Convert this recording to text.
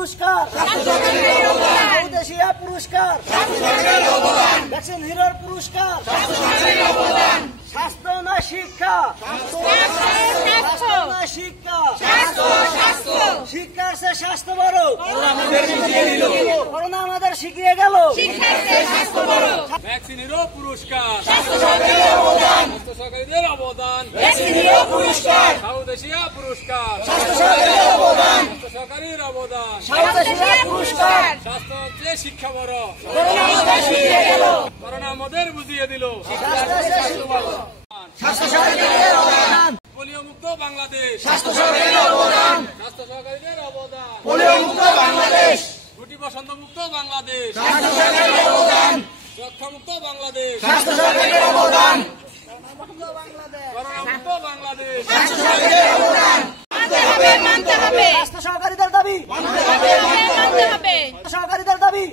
পুরস্কার, দেশিয়া পুরস্কার, ভ্যাকসিন হিরোর পুরস্কার, স্বাস্থ্য না শিক্ষা, স্বাস্থ্য না শিক্ষা, শিক্ষার সে স্বাস্থ্য বড়, করোনা আমাদের শিখিয়ে গেল। ভ্যাকসিন হিরো পুরস্কার, স্বাস্থ্য সহকারীদের অবদান, সাউথ এশিয়া পুরস্কার, স্বাস্থ্য সহকারীর অবদান, স্বাস্থ্য হচ্ছে শিক্ষা বড়, করোনা আমাদের বুঝিয়ে দিল। পোলিও মুক্ত বাংলাদেশ, স্বাস্থ্য সহকারীদের অবদান, গুটি বসন্ত মুক্ত বাংলাদেশ, যক্ষ্মা মুক্ত বাংলাদেশ, করোনা মুক্ত বাংলাদেশ। স্বাস্থ্য সহকারীদের দাবি, সহকারীদের দাবি